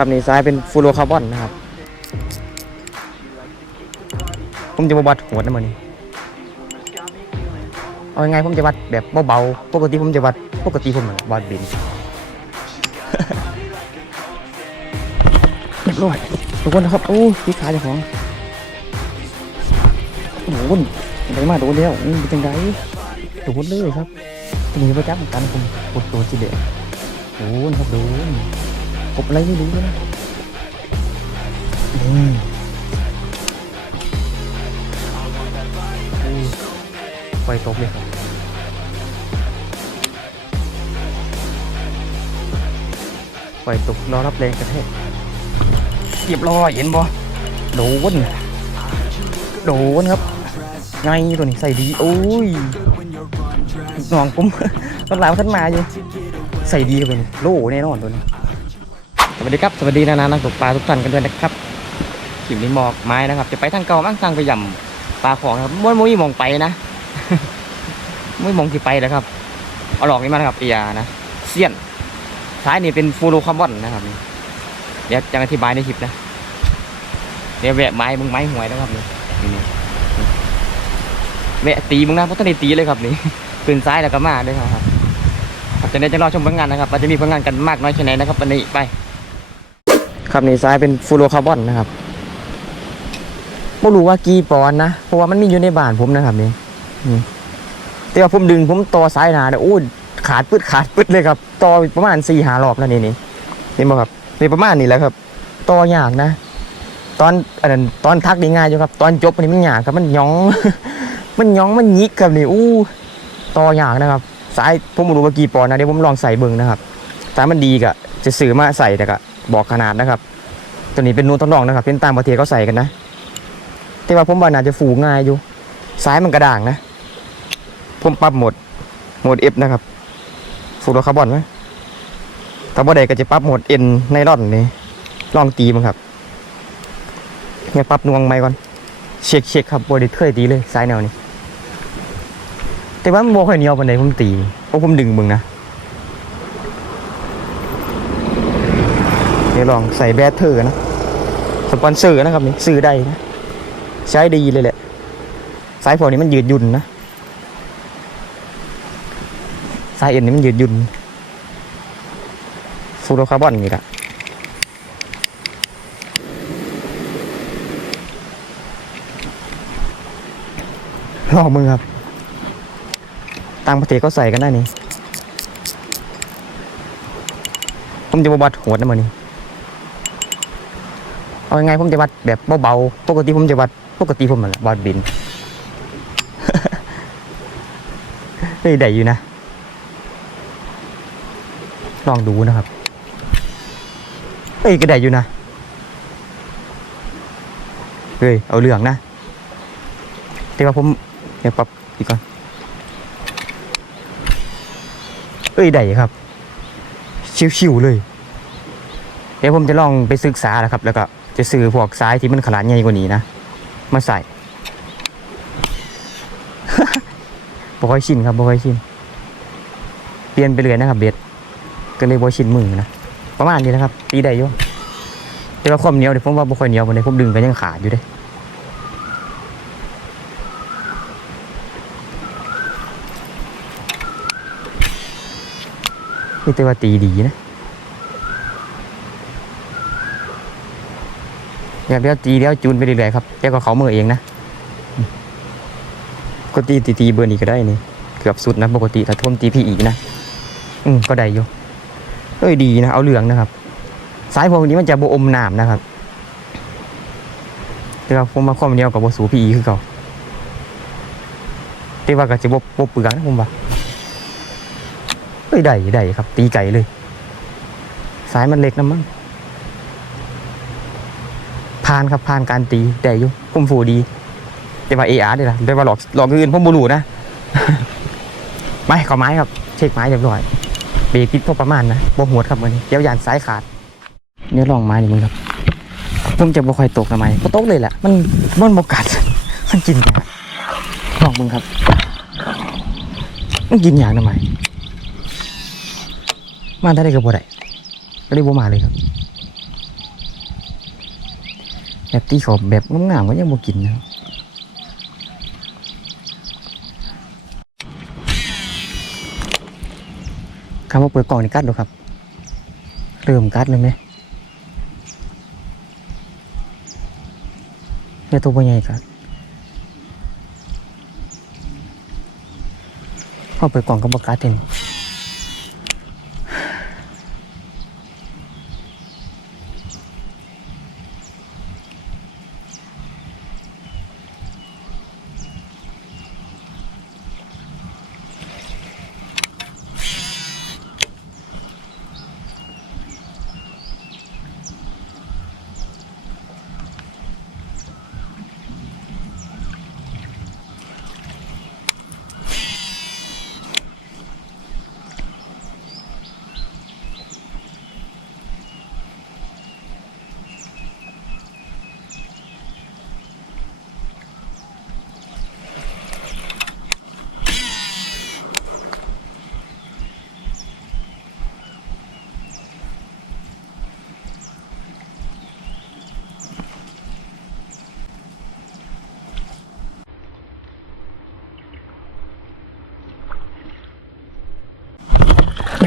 ครับนี่ซ้ายเป็นฟูโรคาร์บอนนะครับ ผมจะมาวัดหัวนะมันนี่เอายังไงผมจะวัดแบบเบาๆ ปกติผมจะวัดปกติผมน่ะวัดบินเรียบร้อยทุกคนนะครับ โอ้พี่ขาเจ้าของโอ้โหไปมาโดนแล้วนี่เป็นจังไงโดนเลยครับตรงนี้ประจับเหมือนกันผมกดตัวจีเดียโดนครับโดน กบอะไรไม่รู้นะอืมไฟตกเลยครับไฟตกรอรับแรงกระแทกเรียบร้อยเห็นบ่โดนโดนครับไงตัวนี้ใส่ดีโอ้ยน้องผมต้นหลามขึ้นมาอยู่ใส่ดีเข้าไปนี่โล่แน่นอนตัวนี้ สวัสดีครับสวัสดีนานานักตกปลาทุกท่านกันด้วยนะครับขีมนี้หมอกไม้นะครับ จะไปทางเก่ามั่งทางไปย่ำปลาของครับไม่ไม่มองไปนะไม่มองที่ไปนะครับเอาหลอกนี่มานะครับเอียนะเสี้ยนซ้ายนี่เป็นฟูโรคาร์บอนนะครับเดี๋ยวจะอธิบายในคลิปนะเดี๋ยวแวะไม้มึงไม้หวยนะครับนี่นี่แวะตีมึงนะเพราะตอนนี้ตีเลยครับนี่ปืนซ้ายแล้วก็มาด้วยครับจะได้จะรอชมผลงานนะครับอาจจะมีผลงานกันมากน้อยแค่ไหนนะครับวันนี้ไป ครับนี่ซ้ายเป็นฟูโรคาร์บอนนะครับไม่รู้ว่ากี่ปอนนะเพราะว่ามันมีอยู่ในบ้านผมนะครับนี่แต่ว่าผมดึงผมต่อซ้ายหนาเนี่ยโอ้ขาดปึ๊ดขาดปึ๊ดเลยครับต่อประมาณสี่หารอบแล้วนี่นี่เห็นไหมครับนี่ประมาณนี้แหละครับต่อยากนะ ตอนอันนั้นตอนทักนี่ง่ายอยู่ครับ ตอนจบอันนี้มันยากครับมันหยอง มันหยองมันยิกครับนี่อู้ต่อยากนะครับ สายผมไม่รู้ว่ากี่ปอนนะเดี๋ยวผมลองใส่เบิ่งนะครับสายมันดีกะจะซื้อมาใส่แต่กะ บอกขนาดนะครับ ตัวนี้เป็นนูนทดลองนะครับ เป็นตามประเทศเขาใส่กันนะ แต่ว่าผมว่าน่าจะฝูง่ายอยู่สายมันกระด่างนะ ผมปรับหมดโหมด F นะครับ ฟูโรคาร์บอนไหมถ้าบ่ได้ก็จะปรับโหมด N ไนลอนนี่ลองตีมั้งครับเนี่ยปรับนวงไม้ก่อน เช็คเช็คครับบริเคยตีเลยสายแนวนี้ แต่ว่ามันโบค่อยเหนียวปานใดผมตีเพราะผมดึงมึงนะ ดี๋ยวลองใส่แบตเทอร์นะ สปอนเซอร์นะครับนี่ซื้อได้นะ ใช้ดีเลยแหละ สายพวกนี้มันยืดหยุ่นนะ สายเอ็นนี่มันยืดหยุ่นฟูโรคาร์บอนนี่แหละลองมึงครับต่างประเทศเขาใส่กันได้นี่ผมจะมาวัดหัวนะมันนี่ เอาไงผมจะวัดแบบเบาๆปกติผมจะวัดปกติผมมันแหละวัดบินเฮ้ยได้อยู่นะ ลองดูนะครับเฮ้ยก็ได้อยู่นะเฮ้ยเอาเรื่องนะแต่ว่าผมเดี๋ยวปรับอีกก่อนเอ้ยได้ครับชิวๆเลย เดี๋ยวผมจะลองไปศึกษาแล้วครับ แล้วก็ จะซื้อพวกซ้ายที่มันขนาดใหญ่กว่านี้นะ มาใส่บ่ค่อยชินครับบ่ค่อยชิน เปลี่ยนไปเรื่อยนะครับ เบ็ด ก็เลยบ่ชินมือนะ ประมาณนี้นะครับ ตีได้อยู่แต่ว่าความเหนียวเดี๋ยวผมว่าบ่ค่อยเหนียววันนี้ผมดึงก็ยังขาดอยู่เด้นี่แต่ว่าตีดีนะ อย่าเดี๋ยวตีเดี๋ยวจูนไปเรื่อยๆครับแกก็เขาเมื่อเองนะก็ตีตีตีเบอร์นี้ก็ได้นี่เกือบสุดนะปกติถ้าท่วมตีพี่อีกนะอืมก็ได้อยู่เอ้ยดีนะเอาเหลืองนะครับ สายพวกนี้มันจะโบอมน้ำนะครับแต่ว่าผมมาความเดียวกับโบสูพี่อีคือเก่าแต่ว่าก็จะโบโบเปลืองนะผมว่าเฮ้ยได้ได้ครับ ตีไก่เลย สายมันเล็กนะมั้ง ผ่านครับผ่านการตีได้อยู่คุ้มฟูดีแต่ว่าเออาร์นี่ละแต่ว่าหลอกหลอกอื่นผมบูรูนะไม่ขอไม้ครับ เช็คไม้เรียบร้อยเบรกติดพอประมาณนะบ่หัวดครับมันเดี๋ยวยานซ้ายขาดเนี่ยลองไม้นี่มึงครับผมจะบ่ค่อยตกนะไม้บ่ตกเลยแหละมันมันบกัดมันกินกันลองมึงครับมันกินอย่างนะไม้มาได้กับบ่ได้ก็เลยบ่มาเลยครับ แบบที่เขาแบบงามๆก็ยังบ่กินนะครับคำว่าเปิดกล่องนี่กัดหรอครับ เริ่มกัดเลยไหมเนี่ยตัวใหญ่กัดพอเปิดกล่องก็บอกกัดเอง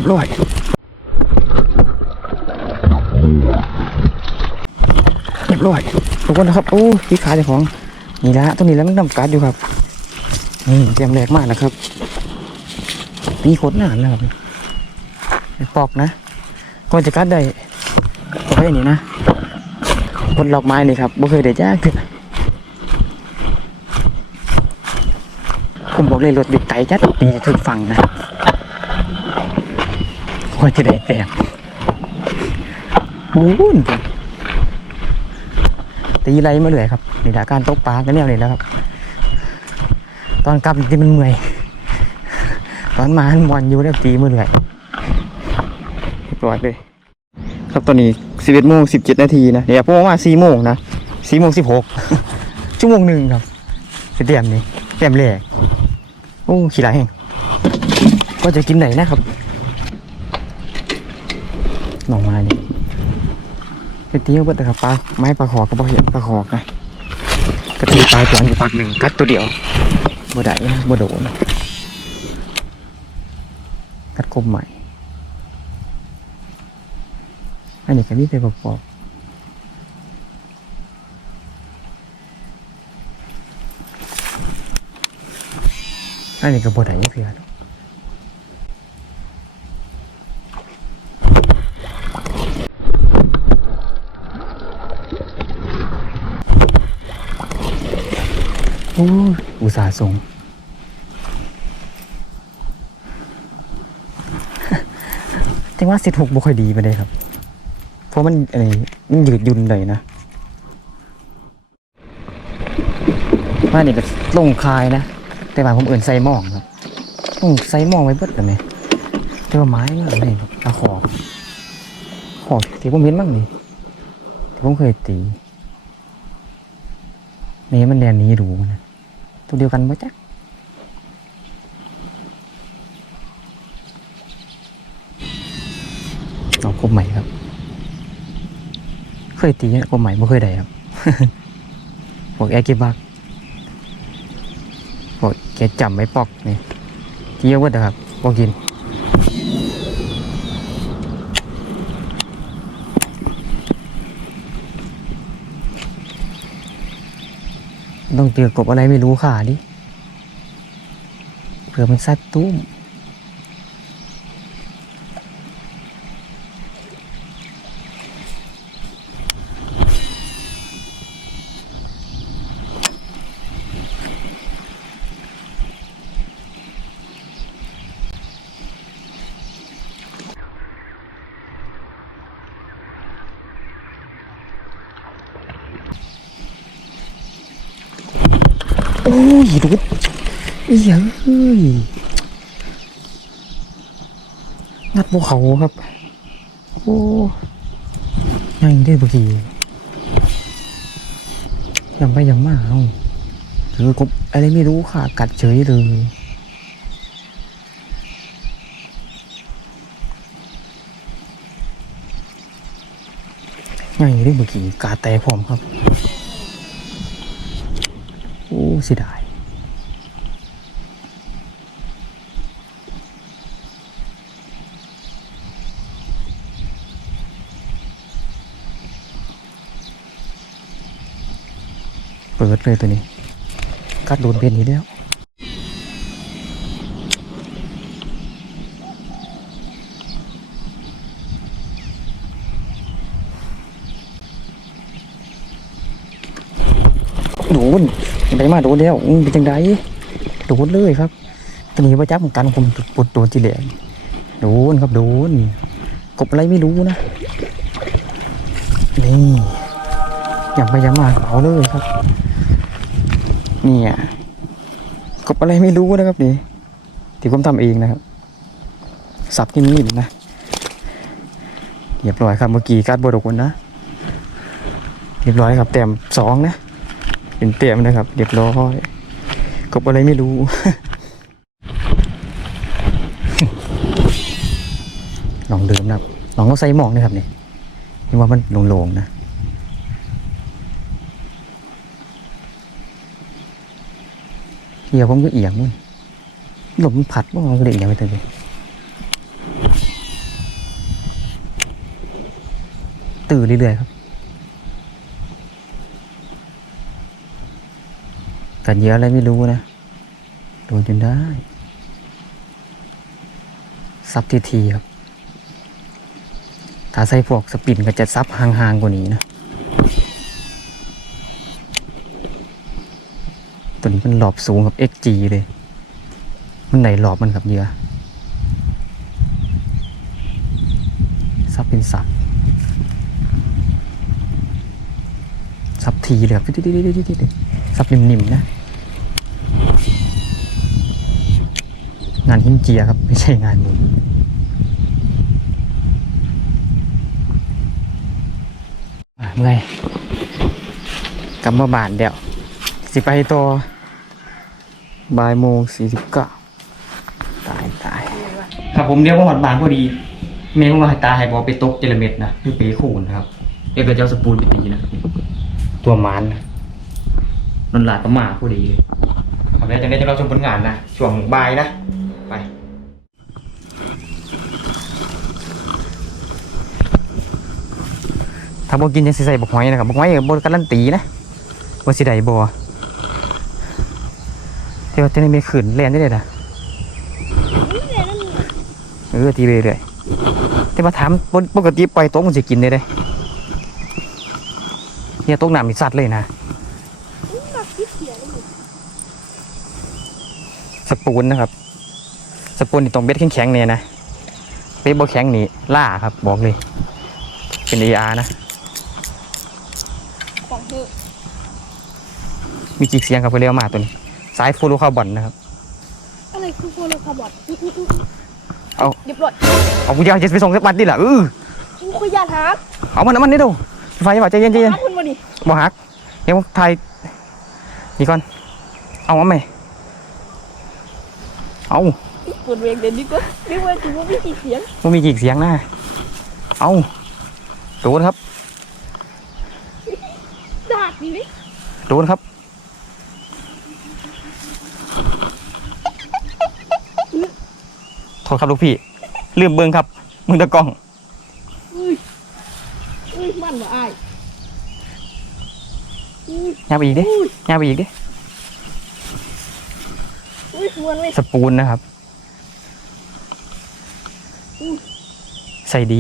บร้อยเรียบร้อยทุกคนนะครับโอ้ที่ขาเจ้าของนี่ละตัวนี้แล้วมันนำกัดอยู่ครับนี่เตรียมแรกมากนะครับมีขนหนานนะครับไปปอกนะก่อนจะกัดได้ก็ให้นี่นะผลดอกไม้นี่ครับบ่เคยได้จ้าคือผมบอกเลยรถบิดไตจัดปีถึงฝั่งนะ ว่าจะได้แต้มบูนตีไรมาเลยครับนี่แหละการตกปลากันแนวนี้แล้วครับ ตอนกลับที่มันเมื่อยตอนมามันมวนอยู่แล้วตีมือเลยเรียร้อยเลยครับตอนนี้สิบเอ็ดโมงสิบเจ็ดนาทีนะเดี๋ยวผมว่าสี่โมงนะสี่โมงสิบหกชั่วโมงหนึ่งครับเต็มนี่เต็มเลยโอ้ขี้ไรแห้งก็จะกินไหนนะครับ หน่อไม้นี่ไปเตี้ยวเบิดแต่ครับปลาไม้ปลาขอกระบอกเห็นปลาขอกนะกระตีปลาตัวอยู่ปากหนึ่งกัดตัวเดียวบ่ได้นะบ่โดนกัดกบใหม่ อันนี้ก็มีไปประกอบอันนี้ก็บ่ได้เพื่อน โอ้อุตส่าห์ส่งจังว่าสิบหกบ่ค่อยดีไปเลยครับ เพราะมันอะไอ้มันยืดยุ่นเลยนะว่านี่ก็ลงคายนะ แต่ว่าผมเอื่นใส่หมองครับต้องใส่หมองไว้เบิดเลยไหมแต่ว่าไม้มากเลยครับตะขอบขอบที่ผมเห็นบ้างนี่ที่ผมเคยตีนี่มันแดนนี้ดูนะ ตัวเดียวกันไหมจ๊ะเอากบใหม่ครับ เคยตีเนี่ยกบใหม่ไม่เคยได้ครับบอกแอร์เก็บบักบอกแกจำไม่ปอกนี่ที่เยอะเว่าเด้อครับบอกกิน ต้องเจอกบอะไรไม่รู้ค่ะดิเผื่อมันซัดตุ้ม งัดภูเขาครับ โอ้ยยังได้ปกี้ยำไปยำมาเอาเจอกบอะไรไม่รู้ค่ะ กัดเฉยเลยไงได้เมื่อกี้กาแตพร้อมครับ โอ้เสียดาย ปิดเลยตัวนี้ กัดโดนเป็นนี้แล้วโดนยังไงมาโดนแล้วเป็นจังไดโดนเลยครับตัวนี้ว่าจับเหมือนกันผมปวดโดนทีเหลงโดนครับโดนกบอะไรไม่รู้นะ นี่อย่าไปอย่ามาเอาเลยครับ นี่ยกบอะไรไม่รู้นะครับนี่ที่ผมทำเองนะครับ สับที่นี่นะเรียบร้อยครับเมื่อกี้การดบดกนนะเรียบร้อยครับแต้มสองนะเป็นเตรียมนะครับ เรียบร้อยกบอะไรไม่รู้ลองเดิมนะครับลองเอาใส่หมองนะครับนี่นี่ว่ามันโล่งๆนะ เดี๋ยวผมก็เอียงมันลมมันพัดว่ามันก็เลยเอียงไปเลยตื่นเรื่อยๆครับกันเยอะอะไรไม่รู้นะโดนจนได้ซับทีทีครับ ถ้าใส่พวกสปินก็จะซับห่างๆกว่านี้นะ ตัวนี้มันหลอบสูงกับ XG เลย มันไหนหลอบมันกับเหยื่อซับเป็นซับซับทีเลยครับซับนิ่มๆนะ งานหินเจียครับ ไม่ใช่งานมุนอะเมื่อยกลับมาบ้านเดี๋ยว สิไปต่อ บ่ายโมงสี่สิบเก้าตายตายครับผมเรียกว่าหอดบานพอดีเมย์ว่าให้ตาให้บอไปตกเจลเม็ดนะคือเปีคูนนะครับเอกก็จะเอาสปูนไปตีนะ ตัวมันนะนนหลาดประมาพอดีเลยครับแล้วจากนี้จะเราชมผลงานนะช่วงบ่ายนะ ไปถ้าบ่กินยังสิใส่บกหอยนะครับบกหอยบ่การันตีนะว่าสิได้บ่ แต่ว่าเจะได้ไม่ขืนแล่นได้เลยนะเออตีไปเรื่อยๆแต่มาถามปกปกติปล่อยโต๊ะมันสิกินได้เลยเนี่ยโต๊ะน้ำมีสัตว์เลยนะสปูนนะครับ สปูนนี่ต้องเบ็ดแข็งๆเนี่ยนะเบ็ดบ่แข็งนี่ล่าครับ บอกเลย เป็น AR นะของเธอมีจิกเสียงครับเพื่อเรียกมาตัวนี้ สายฟูรูคาร์บอนนะครับ อะไรคือโฟโลคาร์บอนอุ๊ยอุ๊ยอุ๊ยเอาเรียบร้อยเอาผู้เดียวจะไปส่งสักวันดิล่ะเอออู้ขยานฮักเอามันเอามันนี่ดูไฟว่าใจเย็นใจเย็นฮักคุณมาดิบ่ฮักเดี๋ยวผมถ่ายนี่ก่อน เอามาไหมเอาเปิดเวงเด่นดีกว่าเรียกว่าถือว่าไม่กี่เสียงมันมีจิกเสียงนะเอาโดนครับดาดนี่นี่โดนครับ โทษครับลูกพี่ ลืมเบิ้งครับ มึงตะกล้องอุ้ยอุ้ยมันว่าอายอุ้ยย่างไปอีกดิย่างไปอีกดิอุ้ยมวนเว้ยสปูนนะครับใส่ดี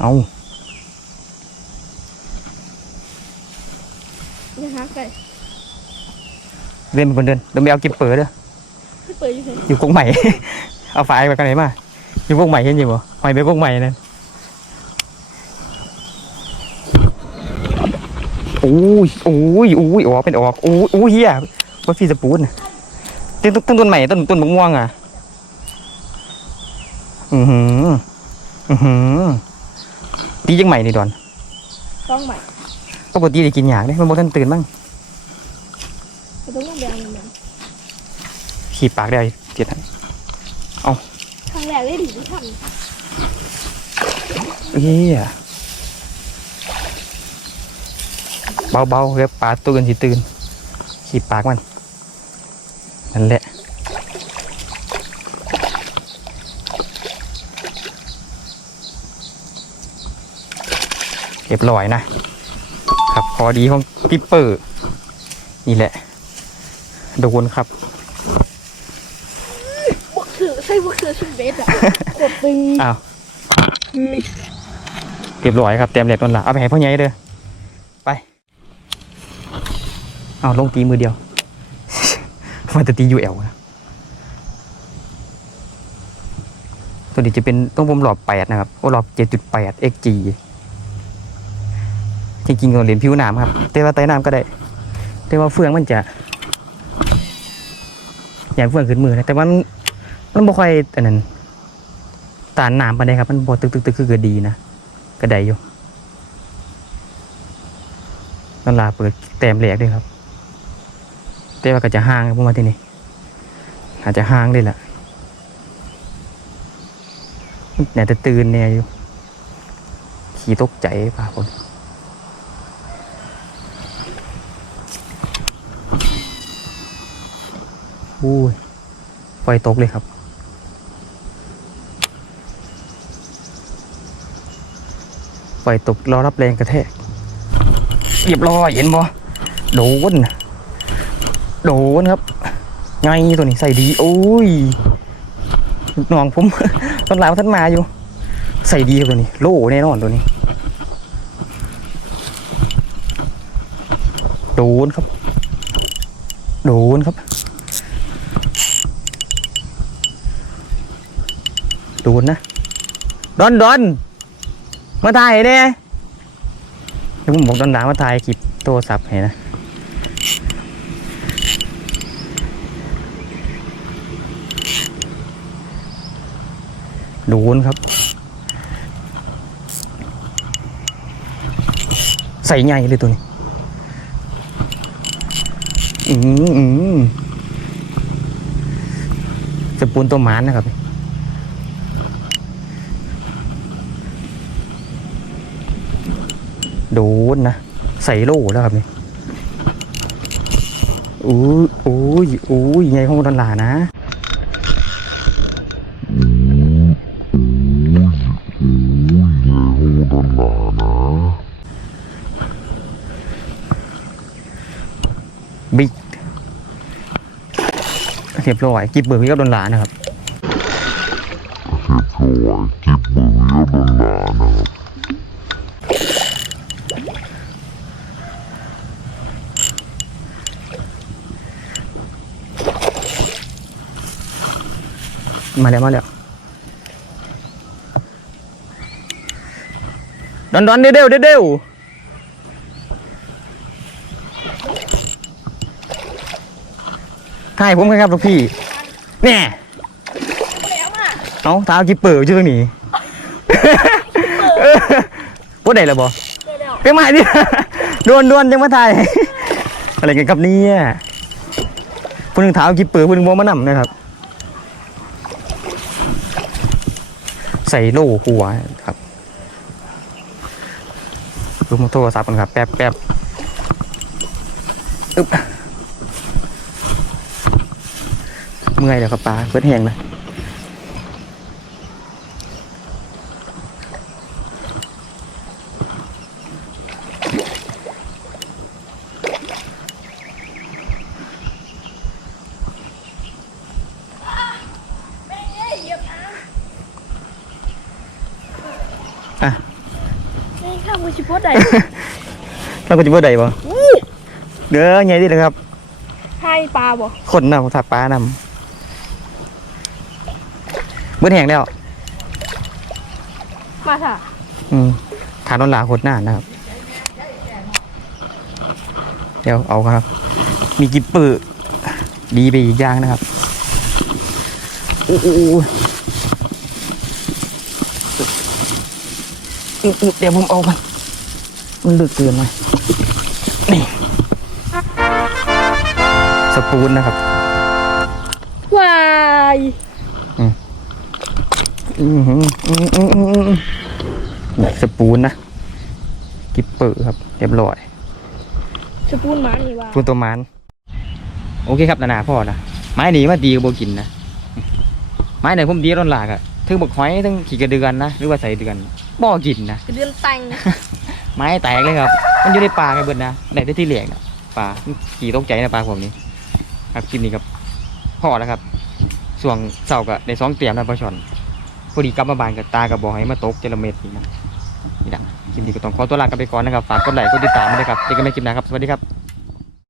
เอา นี่ฮักไก่ เดินไปบนเดินเดินไปเอากิบเปิดเด้อที่เปิดอยู่ไหนอยู่กงใหม่ เอาไฟไปกันไหนมาอยู่กงใหม่เห็นอยู่บ่หอยไปกงใหม่นั่นโอ้ยโอ้ยโอ้ยออกเป็นออกโอ้ยโอ้ยเฮียว่าพี่สปูนต้นต้นต้นใหม่ต้นต้นมะม่วงอะอือหืออือหือตียังใหม่นี่ดอนต้องใหม่ปกติได้กินอย่างนี้มันบ่ทันตื่นมั้ง จะต้องแดงเหมือนกัน ขีดปากได้เจ็ดหันครั้งแรกเลยดิที่ทเฮียำเบาๆเรียบปลาตัวกันสิตื่นขีบปากมัน นั่นแหละเรียบร้อยนะ ครับพอดีของปิปเปอร์ นี่แหละ โดนครับบักเสือใช่บักเสือชิมเบสอะกดตึงอ้าวเรียบร้อยครับเตรียมเหล็กนั่นละเอาไปให้พ่อใหญ่เด้อไปเอาลงตีมือเดียวมันจะตียูเอลนะตัวนี้จะเป็นต้องผมหลอบแปดนะครับโอ้หลอบเจ็ดจุดแปด xg จริงๆเราเหรียญผิวน้ำครับ แต่ว่าใต้น้ำก็ได้ แต่ว่าเฟืองมันจะ อย่าเฟืองขึ้นมือนะแต่ว่า มันบ่ค่อยอันนั้นตานน้ำไปได้ครับ มันบอตึกตึกตึกคือเกิดดีนะก็ได้อยู่นั่นลาเปิดแต้มแหลกด้วยครับ แต่ว่าก็จะห่างพวกมาที่นี่อาจจะห่างเลยแหละเนี่ยจะตื่นเนี่ยอยู่ ขี่ตกใจป่ะผมอุ้ยไฟตกเลยครับ ไฟตกรอรับแรงกระแทกเรียบร้อยเห็นบ่โดนโดนครับไงตัวนี้ใส่ดีโอ้ยน้องผมตอนหลังท่านมาอยู่ ใส่ดีตัวนี้ โล่แน่นอนตัวนี้ โดนครับ โดนครับ โดนนะดอนดอน มาถ่ายเด้เดี๋ยวผมบอกดอนดามาถ่ายคลิปโทรศัพท์ให้นะโดนครับ ใส่ใหญ่เลยตัวนี้ อืมอืมสปูนตัวหมานนะครับ โดนนะ ใส่โล่แล้วครับนี่อู้ยอู้ยอู้ยไงของดอนลานะบิ๊กเรียบร้อยกิบเบอร์พี่ก็โดนหลานะครับเรียบร้อยกิบมือเรียบร้อยนะครับ มาแล้วมาแล้วดอนดอนเด้วเด้วเด้วถ่ายผมครับลูกพี่เนี่ยแล้วอะเอาเท้ากิบเปิดชื่อนี้พูดได้หรอบอเจอแล้วเพียงมาดิดวนดวนยังมาถ่ายอะไรกันครับเนี่ยผู้หนึ่งเท้ากิบเปิดผู้หนึ่งโมมานำนะครับ ใส่โล่หัวครับดูมโทรศัพท์กันครับ แป๊บแป๊บอึ๊บเมื่อยแล้วครับปลาเพื่อนแห้งเลย แม่งเอ้ยเหยียบน้ อะำนี่ข้ามกูชิโพ ดได้เราก็จะเบื่อใดบ่อู้เด้อไงดีเลยครับให้ปลาบ่คนนำถักปลานำเบื่อแห้งแล้ว มาค่ะอืมฐานนอนหลาโคตรนานนะครับ เดี๋ยวเอาครับ มีกิบปือดีไปอีกอย่างนะครับอู้อู้อู้อุ๊ยอุ๊ยเดี๋ยวผมเอามัน มันลึกเกินไปนี่สปูนนะครับ วายอืมอืมอืมอืมอืมอืมสปูนนะ กิปเปอร์ครับเรียบร้อย สปูนหมานี่ว่าพูนตัวมัน โอเคครับนานาพ่อนะไม้หนีมาดีก็บ่กินนะ ไม้ไหนผมดีร้อนหลากอะถึงบักหอยถึงขี่กระเดือนนะ หรือว่าใส่เดือนบ่กินนะกระเดือนแต่ง ไม้แตกเลยครับ มันอยู่ในป่าไงเบิดนะในที่ที่เหลียงนะป่าขี่ตกใจนะปลาผมนี้ ครับคลิปนี้ครับพอแล้วครับส่วงเสากับในสองเตรียมนะปลาช่อนพอดีกลับมาบานกับตากับบอกให้มาตกเจลเม็ดนี่นะนี่นะคลิปนี้ก็ต้องขอตัวลากันไปก่อนนะครับ ฝากกดไลค์กดติดตามด้วยครับเจอกันในคลิปหน้าครับ สวัสดีครับ